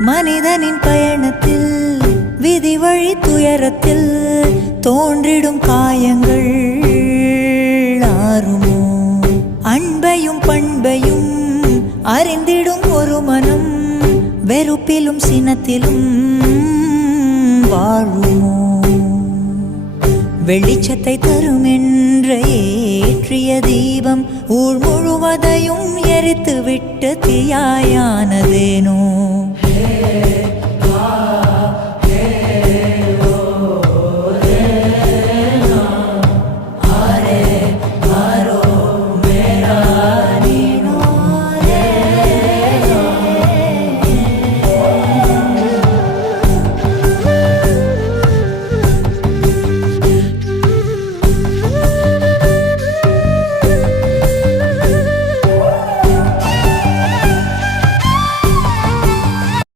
மனிதனின் பயணத்தில் விதி வழி துயரத்தில் தோன்றிடும் காயங்கள் ஆறுமோ? அன்பையும் பண்பையும் அறிந்திடும் ஒரு மனம் வெறுப்பிலும் சினத்திலும் வாழுமோ? வெளிச்சத்தை தரும் என்ற ஏற்றிய தீபம் ஊர் முழுவதையும் எரித்து விட்டு தீயாயானதேனோ?